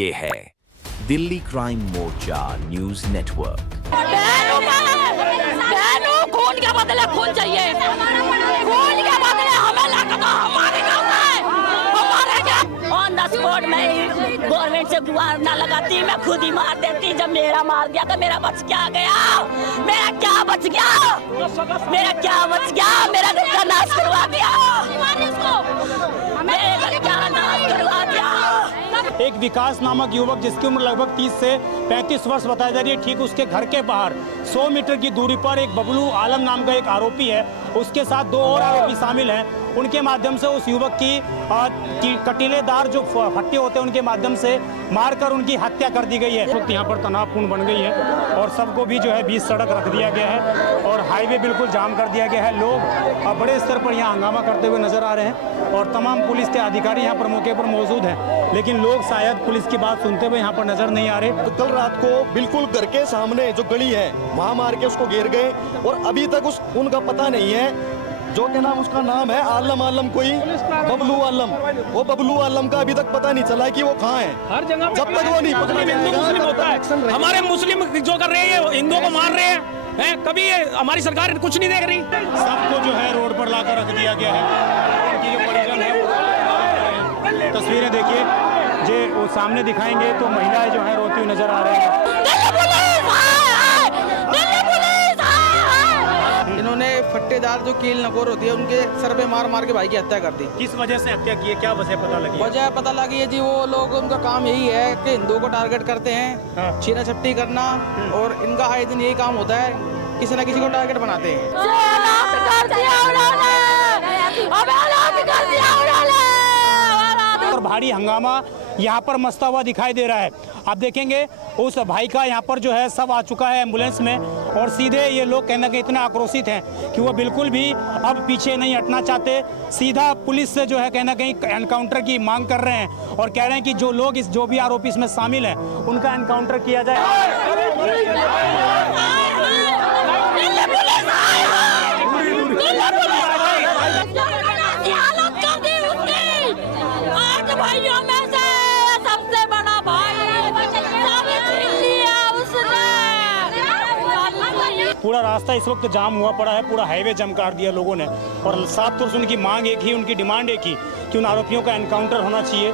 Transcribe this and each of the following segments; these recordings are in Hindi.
ये है दिल्ली क्राइम मोर्चा न्यूज नेटवर्क। बहनों खून के बदले खून चाहिए, खून के बदले हमें लगता हमारे गाँव में हमारे ऑन द स्पॉट में गवर्नमेंट से गुहार ना लगाती, मैं खुद ही मार देती। जब मेरा मार दिया तो मेरा बच क्या गया, मेरा क्या बच गया, मेरा क्या बच गया, मेरा घर का नाश करवा दिया, मेरे घर का नाश करवा दिया। एक विकास नामक युवक जिसकी उम्र लगभग 30 से 35 वर्ष बताई जा रही है, ठीक उसके घर के बाहर 100 मीटर की दूरी पर एक बबलू आलम नाम का एक आरोपी है, उसके साथ 2 और आरोपी शामिल हैं। उनके माध्यम से उस युवक की कटीलेदार जो फट्टे होते हैं उनके माध्यम से मारकर उनकी हत्या कर दी गई है। इस वक्त यहाँ पर तनावपूर्ण बन गई है और सबको भी जो है बीच सड़क रख दिया गया है और हाईवे बिल्कुल जाम कर दिया गया है। लोग बड़े स्तर पर यहाँ हंगामा करते हुए नजर आ रहे हैं और तमाम पुलिस के अधिकारी यहाँ पर मौके पर मौजूद हैं, लेकिन लोग शायद पुलिस की बात सुनते हुए यहाँ पर नजर नहीं आ रहे। तो कल रात को बिल्कुल घर के सामने जो गली है वहाँ मार के उसको घेर गए और अभी तक उनका पता नहीं है। जो क्या नाम उसका नाम है आलम कोई बबलू आलम, वो बबलू आलम का अभी तक पता नहीं चला कि वो कहाँ है। हर जगह जब तक वो नहीं पकड़ा मुस्लिम होता है, हमारे मुस्लिम जो कर रहे हैं हिंदुओं को मार रहे हैं, कभी हमारी सरकार कुछ नहीं देख रही। सबको जो है रोड पर लाकर रख दिया गया है। उनकी जो परिजन है वो तस्वीरें देखिए, जो वो सामने दिखाएंगे तो महिलाएं जो है रोती हुई नजर आ रही है। इन्होंने फट्टेदार जो कील नकोर होती है उनके सर पे मार के भाई की हत्या कर दी। किस वजह से हत्या की है, क्या वजह पता लगी? वजह पता लगी है जी, वो लोग उनका काम यही है कि हिंदुओं को टारगेट करते हैं, छीना झपटी करना, और इनका आए दिन यही काम होता है, किसी न किसी को टारगेट बनाते हैं। और भारी हंगामा यहाँ पर मचता हुआ दिखाई दे रहा है। आप देखेंगे उस भाई का यहाँ पर जो है सब आ चुका है एम्बुलेंस में और सीधे ये लोग कहना कि इतना आक्रोशित हैं कि वो बिल्कुल भी अब पीछे नहीं हटना चाहते। सीधा पुलिस से जो है कहना कहीं एनकाउंटर की मांग कर रहे हैं और कह रहे हैं कि जो लोग जो भी आरोपी इसमें शामिल हैं उनका एनकाउंटर किया जाए। भाइयों में से सबसे बड़ा भाई उसने। पूरा रास्ता इस वक्त जाम हुआ पड़ा है, पूरा हाईवे जाम कर दिया लोगों ने और साफ तौर से उनकी मांग एक ही, उनकी डिमांड एक ही कि उन आरोपियों का एनकाउंटर होना चाहिए।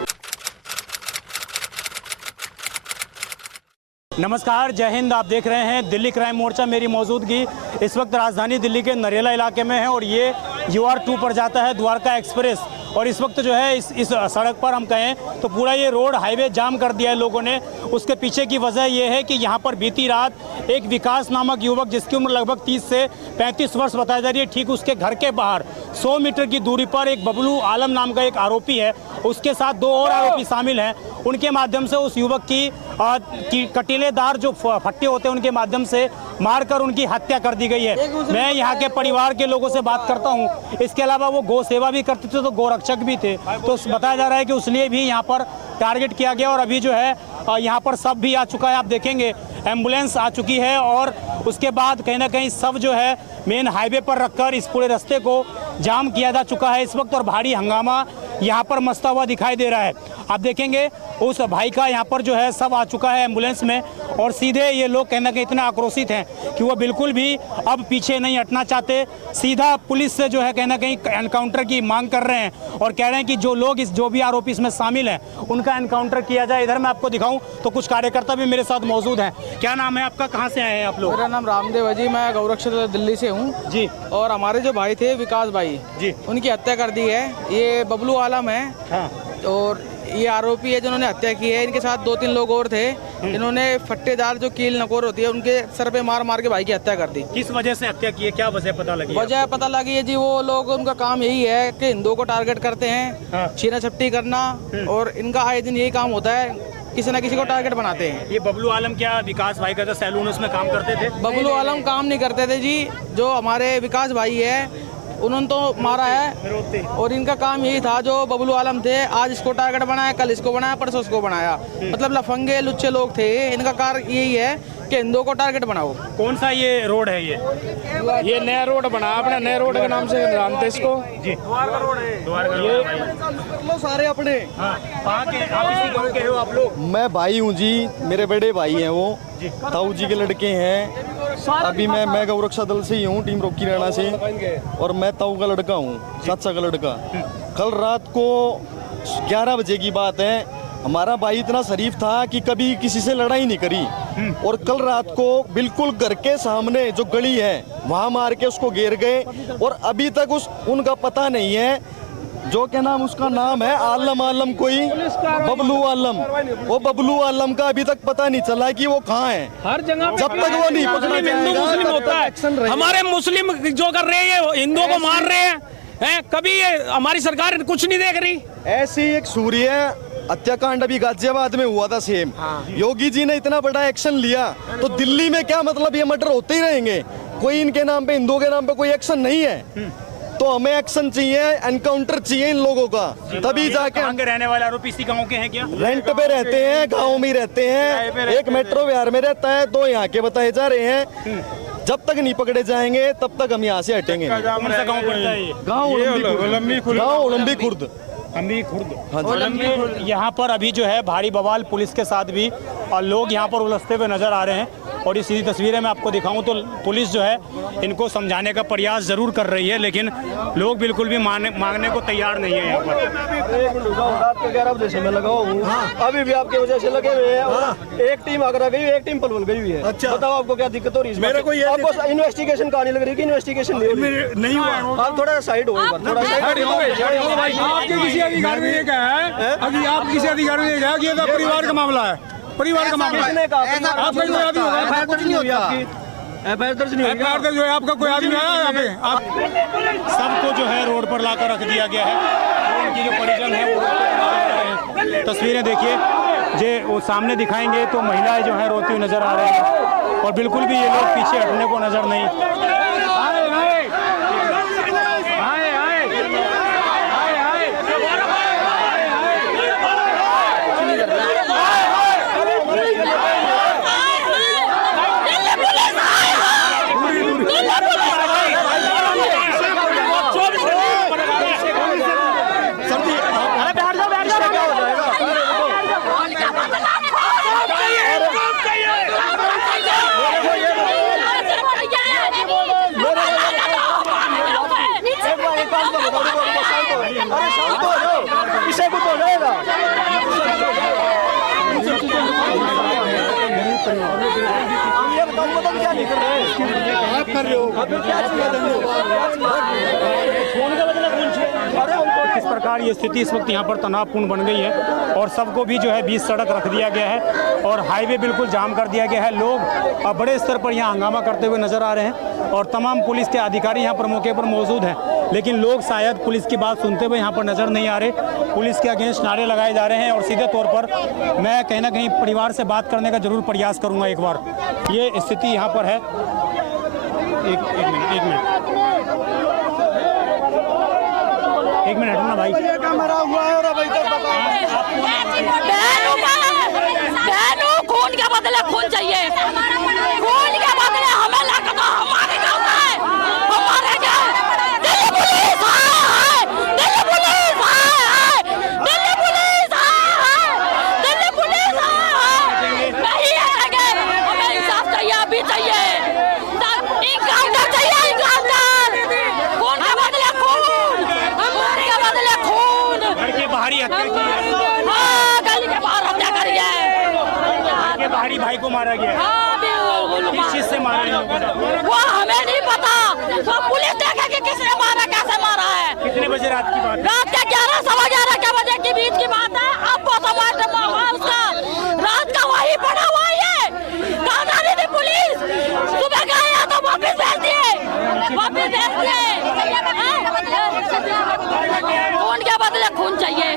नमस्कार, जय हिंद। आप देख रहे हैं दिल्ली क्राइम मोर्चा। मेरी मौजूदगी इस वक्त राजधानी दिल्ली के नरेला इलाके में है और ये UR2 पर जाता है, द्वारका एक्सप्रेस। और इस वक्त जो है इस सड़क पर हम कहें तो पूरा ये रोड हाईवे जाम कर दिया है लोगों ने। उसके पीछे की वजह ये है कि यहाँ पर बीती रात एक विकास नामक युवक जिसकी उम्र लगभग 30 से 35 वर्ष बताई जा रही है, ठीक उसके घर के बाहर 100 मीटर की दूरी पर एक बबलू आलम नाम का एक आरोपी है, उसके साथ 2 और आरोपी शामिल हैं। उनके माध्यम से उस युवक की कटीलेदार जो फट्टे होते हैं उनके माध्यम से मारकर उनकी हत्या कर दी गई है। मैं यहाँ के परिवार के लोगों से बात करता हूँ। इसके अलावा वो गौ सेवा भी करते थे, तो गोरक्षक भी थे, तो बताया जा रहा है कि उसलिए भी यहाँ पर टारगेट किया गया। और अभी जो है यहाँ पर सब भी आ चुका है, आप देखेंगे एम्बुलेंस आ चुकी है और उसके बाद कहीं ना कहीं सब जो है मेन हाईवे पर रखकर इस पूरे रास्ते को जाम किया जा चुका है इस वक्त और भारी हंगामा यहाँ पर मचता हुआ दिखाई दे रहा है। आप देखेंगे उस भाई का यहाँ पर जो है सब आ चुका है एम्बुलेंस में और सीधे ये लोग कहना कि इतना आक्रोशित हैं कि वो बिल्कुल भी अब पीछे नहीं हटना चाहते। सीधा पुलिस से जो है कहना कहीं एनकाउंटर की मांग कर रहे हैं और कह रहे हैं कि जो लोग जो भी आरोपी इसमें शामिल हैं उनका एनकाउंटर किया जाए। इधर मैं आपको दिखाऊं तो कुछ कार्यकर्ता भी मेरे साथ मौजूद हैं। क्या नाम है आपका, कहाँ से आए हैं आप लोग? मेरा नाम रामदेव है जी, मैं गौरक्षक दिल्ली से हूँ जी। और हमारे जो भाई थे विकास भाई जी, उनकी हत्या कर दी है। ये बबलू आलम है। हाँ। और ये आरोपी है जिन्होंने हत्या की है। इनके साथ 2-3 लोग और थे। इन्होंने फट्टेदार जो कील नकोर होती है उनके सर पे मार के भाई की हत्या कर दी। किस वजह से हत्या की है, क्या वजह पता लगी? वजह पता लगी है जी, वो लोग उनका काम यही है कि हिंदुओं को टारगेट करते हैं, छीना झपटी करना, और इनका आए दिन यही काम होता है, किसी न किसी को टारगेट बनाते हैं। ये बबलू आलम क्या विकास भाई का था सैलून, उसमें काम करते थे? बबलू आलम काम नहीं करते थे जी। जो हमारे विकास भाई है उन्होंने तो मारा है और इनका काम यही था, जो बबलू आलम थे, आज इसको टारगेट बनाया, कल इसको बनाया, परसों इसको बनाया। मतलब लफंगे लुच्चे लोग थे। इनका कार्य यही है कि हिंदुओं को टारगेट बनाओ। कौन सा ये रोड है? ये नया रोड बना, अपने नए रोड के नाम से जानते इसको जी, लो सारे अपने। कहाँ के? आप इसी गांव के हो आप लोग? मैं भाई हूँ जी, मेरे बड़े भाई हैं वो, ताऊ जी के लड़के हैं। अभी मैं गौरक्षा दल से ही हूँ, टीम रोकी रैना से, और मैं ताऊ का लड़का हूँ, चाचा का लड़का। कल रात को 11 बजे की बात है, हमारा भाई इतना शरीफ था कि कभी किसी से लड़ाई नहीं करी, और कल रात को बिल्कुल घर के सामने जो गली है वहाँ मार के उसको घेर गए, और अभी तक उनका पता नहीं है। जो क्या नाम, उसका नाम है आलम कोई बबलू आलम। वो बबलू आलम का अभी तक पता नहीं चला कि वो कहाँ है। हर जगह जब तक वो नहीं पकड़ा हिंदू मुस्लिम होता है। हमारे मुस्लिम जो कर रहे हैं ये हिंदुओं को मार रहे हैं। कभी ये हमारी सरकार कुछ नहीं देख रही। ऐसी एक सूर्य हत्याकांड अभी गाजियाबाद में हुआ था सेम। योगी जी ने इतना बड़ा एक्शन लिया, तो दिल्ली में क्या मतलब ये मर्डर होते ही रहेंगे? कोई इनके नाम पे, हिंदुओं के नाम पे कोई एक्शन नहीं है। तो हमें एक्शन चाहिए, एनकाउंटर चाहिए इन लोगों का, तभी जाके। कहाँ के रहने वाले आरोपी इसी गांव के हैं क्या? रेंट पे रहते हैं, गांव में ही रहते हैं। एक मेट्रो बिहार में रहता है, 2 यहाँ के बताए जा रहे हैं। जब तक नहीं पकड़े जाएंगे तब तक हम यहाँ से हटेंगे। कौन सा गांव पड़ता है ये? गाँव उलम्बी खुर्द। अम्बी खुर्द। यहाँ पर अभी जो है भारी बवाल पुलिस के साथ भी, और लोग यहाँ पर उलझते हुए नजर आ रहे हैं। और ये सीधी तस्वीरें मैं आपको दिखाऊं तो पुलिस जो है इनको समझाने का प्रयास जरूर कर रही है, लेकिन लोग बिल्कुल भी मांगने को तैयार नहीं है यहाँ पर। रात के 11 बजे से मैं लगा हूँ, अभी भी आपकी वजह से लगे हुए हैं। एक टीम आगरा गई, एक टीम पलवल गई हुई है। अच्छा, बताओ आपको क्या दिक्कत हो रही है? मेरे को आपको इन्वेस्टिगेशन कहानी लग रही है कि इन्वेस्टिगेशन नहीं हुआ? आप थोड़ा साइड हो, थोड़ा साइड। आपके किसी अधिकारी ने कहा है, अभी आप किसी अधिकारी ने कहा कि ये तो परिवार का मामला है, परिवार का मामला है। आपका कोई आदमी होगा? एफआईआर दर्ज नहीं हुई आपकी? एफआईआर दर्ज नहीं हुई? एफआईआर दर्ज है आपका? कोई आदमी आया यहाँ पे? आप सबको जो है रोड पर लाकर रख दिया गया है। उनकी जो परिजन है वो रोड पर नजर आ रहे हैं। तस्वीरें देखिए, जे वो सामने दिखाएंगे तो महिलाएं जो है रोती हुई नजर आ रही हैं, और बिल्कुल भी ये लोग पीछे हटने को नजर नहीं। इसे कुछ हो जाएगा। ये बताओ तो क्या नहीं कर रहे? आप कर रहे हो, क्या किस प्रकार ये स्थिति इस वक्त यहाँ पर तनावपूर्ण बन गई है, और सबको भी जो है बीच सड़क रख दिया गया है, और हाईवे बिल्कुल जाम कर दिया गया है। लोग बड़े स्तर पर यहाँ हंगामा करते हुए नजर आ रहे हैं, और तमाम पुलिस के अधिकारी यहाँ पर मौके पर मौजूद हैं, लेकिन लोग शायद पुलिस की बात सुनते हुए यहाँ पर नजर नहीं आ रहे। पुलिस के अगेंस्ट नारे लगाए जा रहे हैं, और सीधे तौर पर मैं कहीं ना कहीं परिवार से बात करने का जरूर प्रयास करूँगा एक बार। ये स्थिति यहाँ पर है। एक मिनट ना भाई, मरा हुआ है और अब बहनों, खून के बदले खून चाहिए, खून के बदले हमें लगता हमारे गाँव का है, हमारे गाँव। दिल्ली पुलिस है, दिल्ली पुलिस है, दिल्ली पुलिस है, दिल्ली पुलिस है। नहीं आएंगे, हमें इंसाफ चाहिए, अभी चाहिए, इनकाउंटर चाहिए, इनकाउंटर। खून के बदले खून, खून के बदले खून। घर के बाहरी हत्या की है, हाँ, गली के बाहर हत्या करी है, घर के बाहरी भाई को मारा गया है। हाँ, बिल्कुल। किस चीज से मारा है लोगों ने? वो हमें नहीं पता, वो पुलिस देखे कि किसने मारा, कैसे मारा है। कितने बजे रात की बात है? रात के 11 सवा 11 के बजे के बीच की बात है। अब वो समाज उसका रात का वही पड़ा हुआ है, कहा जा रही थी पुलिस, सुबह गया तो वापिस भेज दिए, वापिस भेज दिए। खून के बदले खून चाहिए,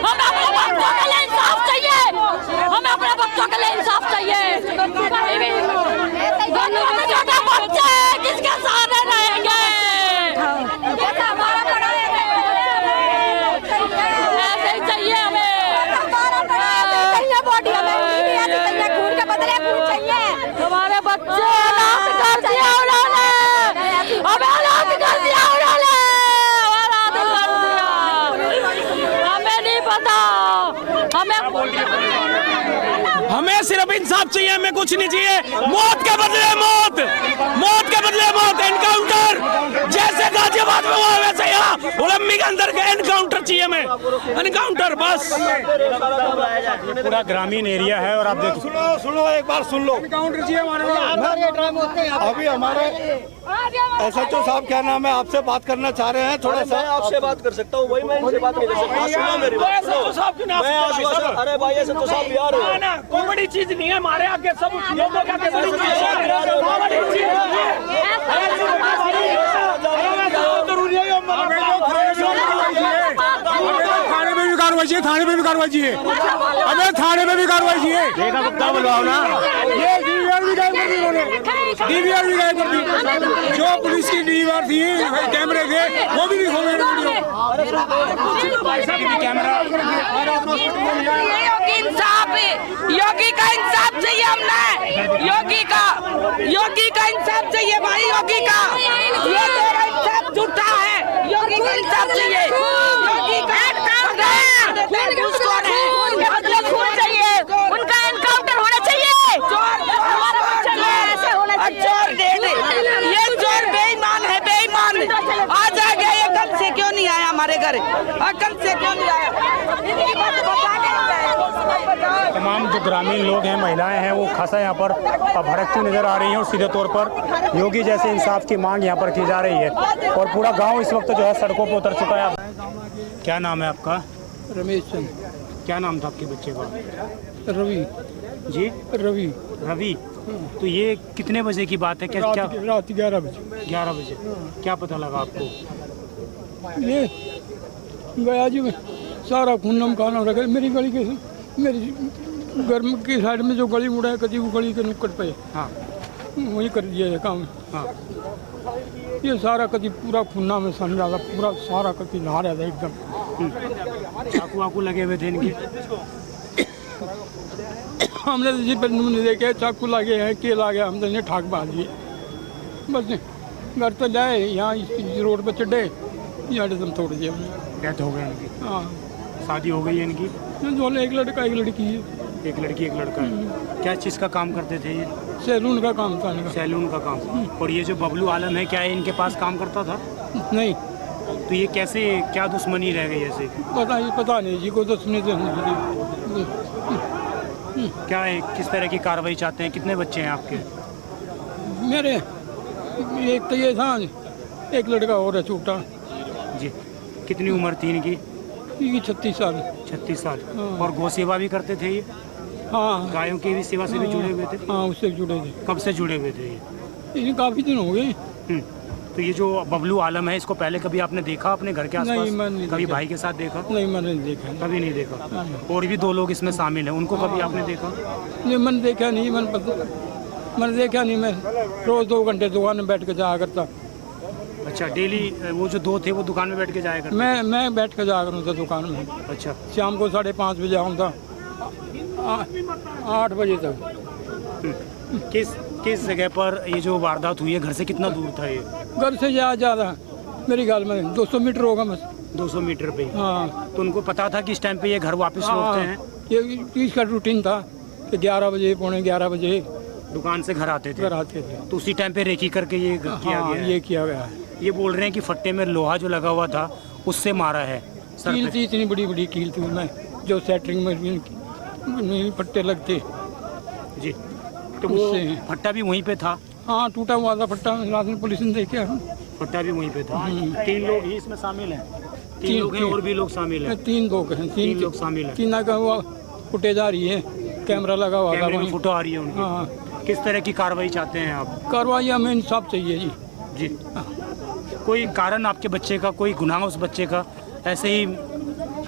हमें अपने बच्चों के लिए इंसाफ चाहिए, हमें अपने बच्चों के लिए इंसाफ चाहिए। छोटे बच्चे किसके साथ हमें सिर्फ इंसाफ चाहिए, हमें कुछ नहीं चाहिए। मौत के बदले मौत, मौत के बदले मौत, एनकाउंटर जैसे गाजियाबाद में हुआ वैसे यहाँ उलम्बी के अंदर का एनकाउंटर चाहिए हमें, एनकाउंटर बस। पूरा ग्रामीण एरिया है और आप देखिए, सुनो एक बार सुन लो। काउंटर चाहिए अभी हमारे SHO साहब क्या नाम है, आपसे बात करना चाह रहे हैं थोड़ा सा। मैं आपसे बात कर सकता हूँ, वही मैं इनसे बात नहीं कर सकता। सुनो मेरी बात, मैं आश्वासन, अरे भाई SHO साहब भी आ रहे हैं ना, कोई बड़ी चीज नहीं है हमारे आगे, सब लोगों के आगे बड़ी चीज थाने में भी कार्रवाई चाहिए, थाने में भी कार्रवाई चाहिए, हमें थाने में भी कार्रवाई चाहिए। देखा कुत्ता बुलवाओ ना, ये DVR भी गायब कर दी उन्होंने, DVR भी गायब कर दी। जो पुलिस की DVR थी, कैमरे थे, वो भी नहीं खोले कैमरा। योगी का इंसाफ चाहिए हमने, योगी का इंसाफ चाहिए भाई, योगी का ये तेरा इंसाफ झूठा है, योगी का इंसाफ चाहिए, योगी का खून चाहिए, उनका एनकाउंटर होना चाहिए, चोर दे दे, ये चोर बेईमान है, बेईमान। आज आ गया, ये कल से क्यों नहीं आया हमारे घर, कल से क्यों नहीं आया? तमाम जो ग्रामीण लोग हैं, महिलाएं हैं, वो खासा यहाँ पर भड़कती नजर आ रही हैं और सीधे तौर पर योगी जैसे इंसाफ की मांग यहाँ पर की जा रही है और पूरा गांव इस वक्त जो है सड़कों पर उतर चुका है। क्या नाम है आपका? रमेश चंद। क्या नाम था आपके बच्चे का? रवि जी, रवि। रवि। तो ये कितने बजे की बात है? क्या रात 11 बजे। 11 बजे। क्या पता लगा आपको? ये गया जी, मैं सारा खून खाना रखा मेरी गली के, मेरी घर की साइड में जो गली मुड़ा है, कभी वो गली के नुक्कड़ पे, हाँ, वही कर दिया है काम। हाँ। ये सारा कभी पूरा खूना में सन रहा था, पूरा सारा कभी नहा रहा था एकदम। चाकू वाकू लगे हुए थे इनके? हमने जी नहीं देखे, चाकू लगे हैं, केला गया, हमने इन्हें ठाक बांध दिए बस। घर तो जाए, यहाँ इस रोड पर चढ़े, यहाँ दम तोड़ दिया हमने। डेथ हो गई इनकी? हाँ। शादी हो गई है इनकी? दोनों, एक लड़का एक लड़की है। एक लड़की एक लड़का है। क्या चीज़ का काम करते थे ये? सैलून का काम था इनका। सैलून का काम। और ये जो बबलू आलम है, क्या है इनके पास काम करता था? नहीं। तो ये कैसे, क्या दुश्मनी रह गई ऐसे? पता नहीं जी, को दुश्मनी तो क्या है, किस तरह की कार्रवाई चाहते हैं? कितने बच्चे हैं आपके? मेरे एक तो ये था, एक लड़का और है छोटा जी। कितनी उम्र थी इनकी? 36 साल। 36 साल। हाँ। और गौ सेवा भी करते थे ये? हाँ। गायों की भी सेवा से भी जुड़े हुए थे? हाँ, उससे जुड़े थे। कब से जुड़े हुए थे ये? ये काफ़ी दिन हो गए। तो ये जो बबलू आलम है, इसको पहले कभी आपने देखा अपने घर के आसपास? नहीं, मैंने नहीं कभी देखा। भाई के साथ देखा? नहीं, मैंने नहीं देखा। कभी नहीं देखा। और भी 2 लोग इसमें शामिल हैं, उनको कभी आपने देखा? नहीं, मैंने देखा नहीं, मैंने देखा नहीं। मैं रोज़ 2 घंटे दुकान में बैठ के जाया करता। अच्छा, डेली वो जो 2 थे वो दुकान में बैठ के जाया करते? मैं बैठ के जाया करता दुकान में। अच्छा। शाम को 5:30 बजे आऊँगा, 8 बजे तक। किस जगह पर ये जो वारदात हुई है, घर से कितना दूर था ये? घर से ज़्यादा मेरी ख्याल में 200 मीटर होगा बस। 200 मीटर पे? हाँ। तो उनको पता था कि इस टाइम पे ये घर वापस लौटते हैं? ये इसका रूटीन था कि 11 बजे, पौने 11 बजे दुकान से घर आते थे? तो उसी टाइम पे रेकी करके ये किया गया है? ये किया गया है। ये बोल रहे हैं कि फट्टे में लोहा जो लगा हुआ था उससे मारा है। कील थी, इतनी बड़ी बड़ी कील थी मैं, जो सेटरिंग में फट्टे लगते जी। तो वो फट्टा भी वहीं पे था? हाँ, टूटा हुआ था फट्टा, रात में पुलिस ने देखा। फट्टा भी वहीं पे था। 3 लोग ही इसमें शामिल हैं? 3 लोग हैं और भी लोग शामिल हैं? 3 लोग हैं। 3 लोग शामिल हैं। 3 का हुआ फुटेज आ रही है, कैमरा लगा हुआ था, फोटो आ रही है उनकी। हाँ। किस तरह की कार्रवाई चाहते हैं आप? कार्रवाई हमें इंसाफ चाहिए जी। जी। कोई कारण आपके बच्चे का, कोई गुनाह उस बच्चे का ऐसे ही?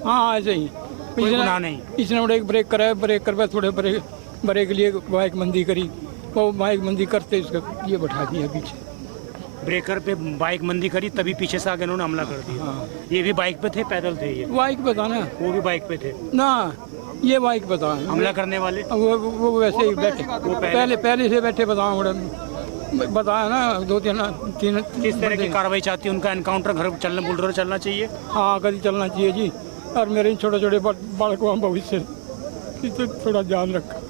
हाँ, ऐसे ही। कोई गुनाह नहीं? इसने ब्रेक कराया, ब्रेक कर थोड़े ब्रेक के लिए बाइक मंदी करी, वो बाइक मंदी करते इसका ये बैठा दिया पीछे। ब्रेकर पे बाइक मंदी करी, तभी पीछे से आगे उन्होंने हमला कर दिया। हाँ। ये भी बाइक पे थे, पैदल थे ये? बाइक पे था ना। वो भी बाइक पे थे ना, ये बाइक पे था। हमला करने वाले? वो वैसे ही बैठे, वो पहले से बैठे बताया ना, 2-3। किस तरह की कार्रवाई चाहती है? उनका एनकाउंटर, घर चलना, बुलडोजर चलना चाहिए? हाँ, कभी चलना चाहिए जी। और मेरे छोटे छोटे बालकों भविष्य इसे थोड़ा ध्यान रखा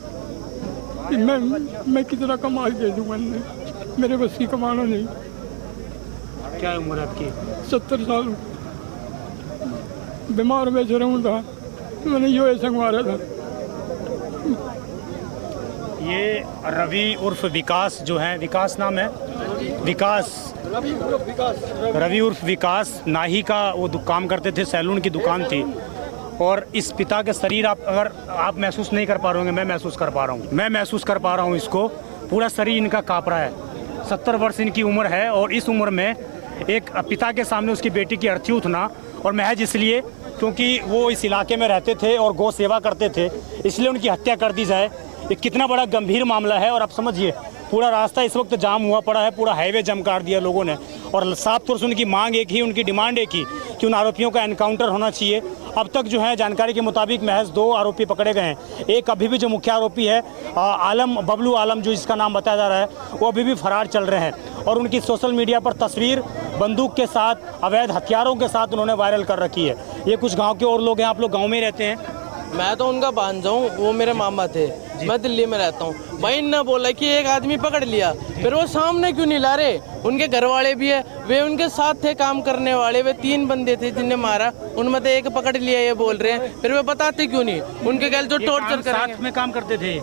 कि मैं कितना कमा दे दूँगा, मेरे बस की कमाना नहीं। क्या उम्र है आपकी? 70 साल। बीमार बेच रहा हूँ था, मैंने यो ऐसा मारा था। ये रवि उर्फ विकास जो है, विकास नाम है, विकास, रवि उर्फ विकास नाही का वो काम करते थे, सैलून की दुकान थी। और इस पिता के शरीर अगर आप महसूस नहीं कर पा रहे होंगे, मैं महसूस कर पा रहा हूँ इसको। पूरा शरीर इनका काँप रहा है। 70 वर्ष इनकी उम्र है और इस उम्र में एक पिता के सामने उसकी बेटी की अर्थी उठना, और महज इसलिए क्योंकि वो इस इलाके में रहते थे और गौ सेवा करते थे, इसलिए उनकी हत्या कर दी जाए। ये कितना बड़ा गंभीर मामला है। और आप समझिए, पूरा रास्ता इस वक्त जाम हुआ पड़ा है, पूरा हाईवे जम कर दिया लोगों ने। और साफ तौर से उनकी मांग एक ही, उनकी डिमांड एक ही कि उन आरोपियों का एनकाउंटर होना चाहिए। अब तक जो है जानकारी के मुताबिक महज 2 आरोपी पकड़े गए हैं। एक अभी भी जो मुख्य आरोपी है आलम, बबलू आलम जो इसका नाम बताया जा रहा है, वो अभी भी फरार चल रहे हैं। और उनकी सोशल मीडिया पर तस्वीर बंदूक के साथ, अवैध हथियारों के साथ उन्होंने वायरल कर रखी है। ये कुछ गाँव के और लोग हैं। आप लोग गाँव में ही रहते हैं? मैं तो उनका भांजा हूँ, वो मेरे मामा थे। मैं दिल्ली में रहता हूँ। भाई ने बोला कि एक आदमी पकड़ लिया, फिर वो सामने क्यों नहीं ला रहे? उनके घर वाले भी है, वे उनके साथ थे काम करने वाले। वे 3 बंदे थे जिन्हें मारा, उनमें से एक पकड़ लिया ये बोल रहे हैं, फिर वे बताते क्यों नहीं? उनके घर जो टॉर्चर करेंगे। साथ में काम करते थे।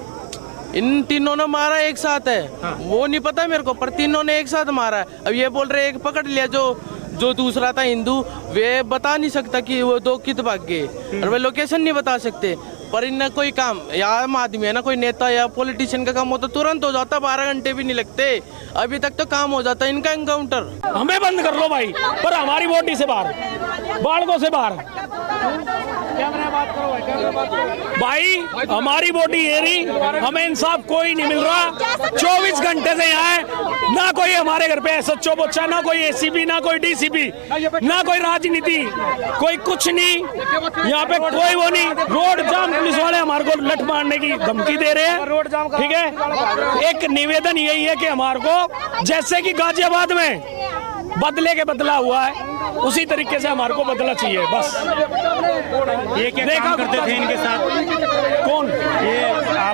इन तीनों ने मारा एक साथ है। हाँ। वो नहीं पता मेरे को, पर तीनों ने एक साथ मारा है। अब ये बोल रहे एक पकड़ लिया, जो दूसरा था हिंदू, वे बता नहीं सकता कि वो 2 कित भाग गए, और वे लोकेशन नहीं बता सकते। पर इनने कोई काम, या आम आदमी है ना, कोई नेता या पॉलिटिशियन का काम हो तो तुरंत हो जाता, 12 घंटे भी नहीं लगते। अभी तक तो काम हो जाता इनका एनकाउंटर। हमें बंद कर लो भाई, पर हमारी बॉडी से बाहर, बालकों से बाहर। भाई हमारी बॉडी ये रही, हमें इंसाफ कोई नहीं मिल रहा। 24 घंटे से यहाँ है, ना कोई हमारे घर पे SHO बच्चा, ना कोई ACP, ना कोई DCP, ना कोई राजनीति, कोई कुछ नहीं। यहाँ पे कोई वो नहीं। रोड जाम, पुलिस वाले हमारे को लठ मारने की धमकी दे रहे हैं। ठीक है, एक निवेदन यही है कि हमारे को, जैसे कि गाजियाबाद में बदले के बदला हुआ है, उसी तरीके से हमारे को बदला चाहिए बस। ये क्या काम करते थे इनके साथ? कौन? ये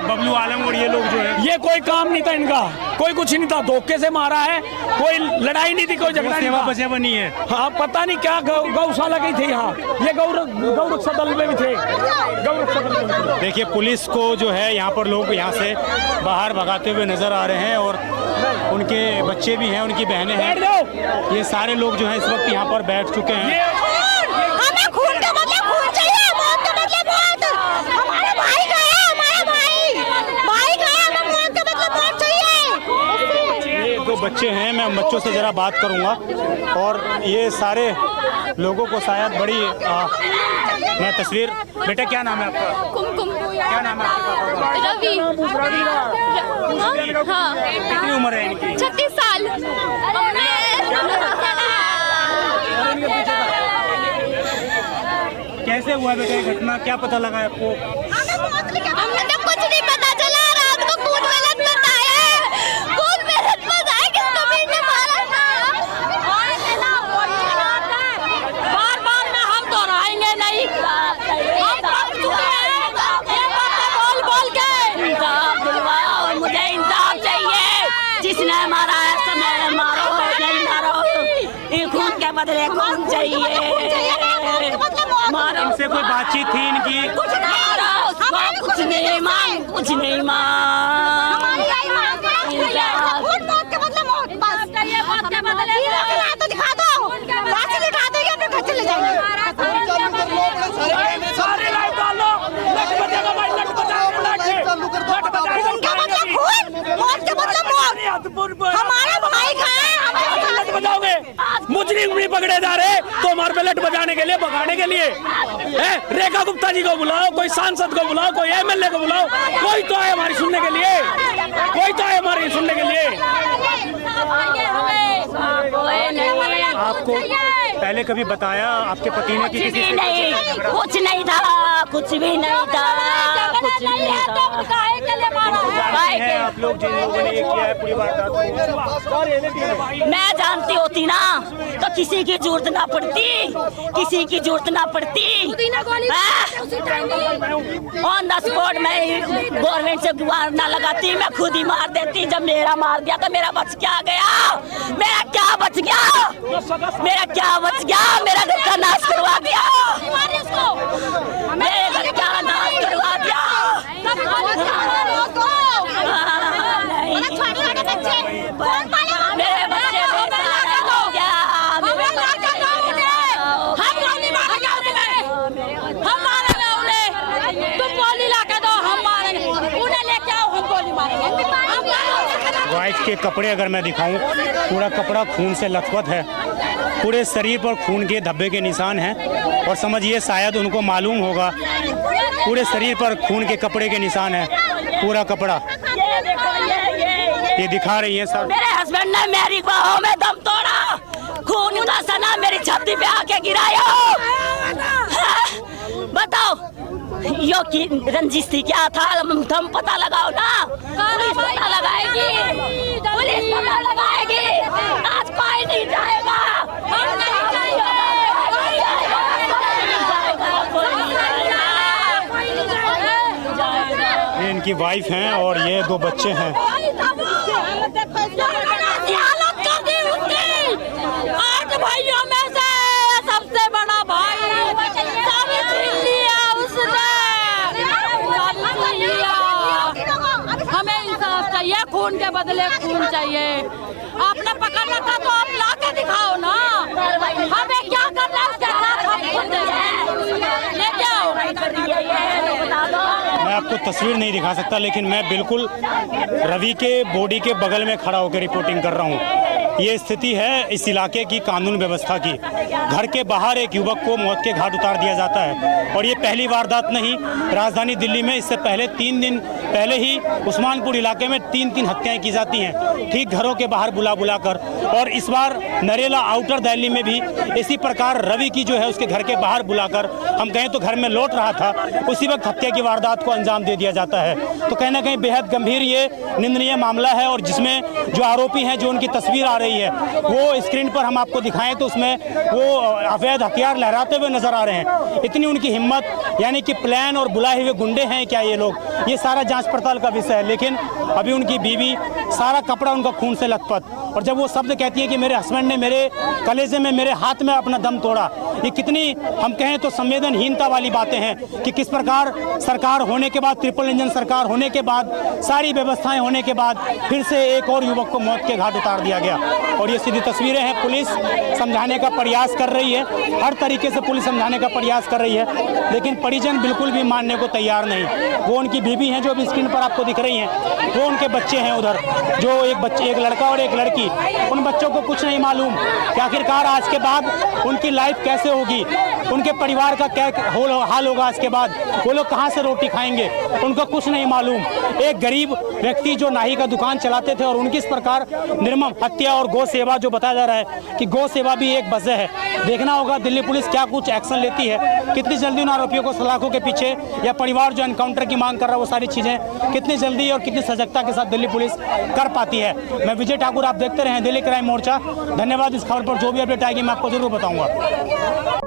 बबलू आलम और ये लोग जो है। ये कोई काम नहीं था इनका, कोई कुछ नहीं था। धोखे से मारा है, कोई लड़ाई नहीं थी, कोई झगड़ा नहीं था। सेवा बनी है। हाँ, पता नहीं क्या गौशाला गई थी यहाँ। ये गौरक्षा दल में भी थे, गौरक्षा दल में। देखिए, पुलिस को जो है यहाँ पर लोग यहाँ से बाहर भगाते हुए नजर आ रहे हैं, और उनके बच्चे भी हैं, उनकी बहनें हैं। ये सारे लोग जो हैं इस वक्त यहाँ पर बैठ चुके हैं। हमें खून का बदले खून चाहिए, मौत का बदले मौत। हमारे भाई गए, हमारे भाई गए, हमें मौत का बदले मौत चाहिए। ये 2 बच्चे हैं, मैं बच्चों से जरा बात करूंगा। और ये सारे लोगों को शायद बड़ी मैं तस्वीर। बेटा क्या नाम है आपका? कुमकुम। क्या नाम है आपका? रवि। हाँ। कितनी उम्र है इनकी? 36 साल। कैसे हुआ बेटा ये घटना, क्या पता लगा आपको? हमें तो कुछ नहीं पता चला। रात को खून में लथपथ आए, खून में लथपथ आए, किस कमीने ने मारा था। बार में हम दोहराएंगे नहीं, हम थक चुके हैं। बोल के इंसाफ दिलवाओ, मुझे इंसाफ चाहिए। जिसने मारा है समय मारो, नहीं मारो, ये खून के बदले खून चाहिए। इनसे कोई बातचीत थी इनकी? कुछ नहीं मांग, कुछ नहीं मांग। दिखा दो, दिखा दो, या फिर घर चले जाएंगे। सारे लाइट डालो, लट बजेगा भाई, लट बजाओ, मौत के बदले मौत। हमारे भाई का है, लट बजाओगे। मुजरिम भी पकड़े जा रहे तो हमारे पे लट बजाने के लिए, भगाने के लिए। रेखा गुप्ता जी को बुलाओ, कोई सांसद को बुलाओ, कोई MLA को बुलाओ, कोई तो आए हमारी सुनने के लिए, कोई तो आए हमारी सुनने के लिए। आपको पहले कभी बताया आपके पति ने कि कुछ भी नहीं था, कुछ भी नहीं था। कुछ भी नहीं था। आप लोग जिन लोगों ने ये किया है पूरी वारदात को, मैं जानती होती ना तो किसी की जरूरत ना पड़ती, किसी की जरूरत ना पड़ती। ऑन द स्पॉट मैं गवर्नमेंट से गुहार ना लगाती, मैं खुद ही मार देती। जब मेरा मार दिया तो मेरा बच क्या गया? मेरा क्या बच गया? मेरा क्या बच गया? मेरा घर का नाश करवा दिया, मेरे घर का नाश करवा दिया। मेरे बच्चे हो गया, हम मारेंगे उन्हें, तुम गोली ला के दो, हम मारेंगे उन्हें, लेके आओ, हम गोली मारेंगे। वाइफ के कपड़े अगर मैं दिखाऊं, पूरा कपड़ा खून से लथपथ है, पूरे शरीर पर खून के धब्बे के निशान हैं और समझिए शायद उनको मालूम होगा, पूरे शरीर पर खून के कपड़े के निशान है, पूरा कपड़ा ये दिखा रही है सर। मेरे हस्बैंड ने मेरी बाहों में दम तोड़ा, खून का सना मेरी छाती पे आके गिराया। बताओ यो की रंजिश थी क्या था? हम पता लगाओ ना, पुलिस पता लगाएगी, पुलिस पता लगाएगी। आज कोई नहीं जाएगा, हम नहीं जाएंगे। ये इनकी वाइफ हैं और ये 2 बच्चे हैं। हालत कर दी उसकी, 8 भाइयों में से सबसे बड़ा भाई साबित छीन लिया उसने, छीन लिया। हमें इंसाफ चाहिए, खून के बदले खून चाहिए। आपने पकड़ रखा तो आप ला के दिखाओ ना, हमें क्या करना है उसके साथ, हम खुद लेके आओ। मैं आपको तस्वीर नहीं दिखा सकता, लेकिन मैं बिल्कुल रवि के बॉडी के बगल में खड़ा होकर रिपोर्टिंग कर रहा हूँ। ये स्थिति है इस इलाके की कानून व्यवस्था की। घर के बाहर एक युवक को मौत के घाट उतार दिया जाता है और ये पहली वारदात नहीं, राजधानी दिल्ली में इससे पहले 3 दिन पहले ही उस्मानपुर इलाके में 3 हत्याएं की जाती हैं, ठीक घरों के बाहर बुला कर। और इस बार नरेला आउटर दिल्ली में भी इसी प्रकार रवि की जो है उसके घर के बाहर बुलाकर, हम कहें तो घर में लौट रहा था, उसी वक्त हत्या की वारदात को अंजाम दे दिया जाता है। तो कहीं ना कहीं बेहद गंभीर ये निंदनीय मामला है और जिसमें जो आरोपी हैं, जो उनकी तस्वीर आ रही है, वो स्क्रीन पर हम आपको दिखाएं तो उसमें वो अवैध हथियार लहराते हुए नजर आ रहे हैं। इतनी उनकी हिम्मत, यानी कि प्लान और बुलाए हुए गुंडे हैं क्या ये लोग? ये सारा जांच पड़ताल का विषय है। लेकिन अभी उनकी बीवी, सारा कपड़ा उनका खून से लथपथ, और जब वो शब्द कहती है कि मेरे हस्बैंड ने मेरे कलेजे में, मेरे हाथ में अपना दम तोड़ा, ये कितनी हम कहें तो संवेदनहीनता वाली बातें हैं कि किस प्रकार सरकार होने के बाद, ट्रिपल इंजन सरकार होने के बाद, सारी व्यवस्थाएं होने के बाद फिर से एक और युवक को मौत के घाट उतार दिया गया। और ये सीधी तस्वीरें हैं, पुलिस समझाने का प्रयास कर रही है, हर तरीके से पुलिस समझाने का प्रयास कर रही है, लेकिन परिजन बिल्कुल भी मानने को तैयार नहीं। वो उनकी बीवी हैं जो अभी स्क्रीन पर आपको दिख रही हैं, वो उनके बच्चे हैं उधर, जो एक लड़का और एक लड़की, उन बच्चों को कुछ नहीं मालूम कि आखिरकार आज के बाद उनकी लाइफ कैसे होगी, उनके परिवार का क्या हाल होगा आज के बाद, वो लोग कहाँ से रोटी खाएंगे, उनको कुछ नहीं मालूम। एक गरीब व्यक्ति जो नाई का दुकान चलाते थे और उनकी इस प्रकार निर्मम हत्या, और गौ सेवा जो बताया जा रहा है कि गौ सेवा भी एक वजह है। देखना होगा दिल्ली पुलिस क्या कुछ एक्शन लेती है, कितनी जल्दी उन आरोपियों को सलाखों के पीछे, या परिवार जो एनकाउंटर की मांग कर रहा है, वो सारी चीजें कितनी जल्दी और कितनी सजगता के साथ दिल्ली पुलिस कर पाती है। मैं विजय ठाकुर, आप देखते रहे दिल्ली क्राइम मोर्चा। धन्यवाद। इस खबर पर जो भी अपडेट आएगी मैं आपको जरूर बताऊंगा।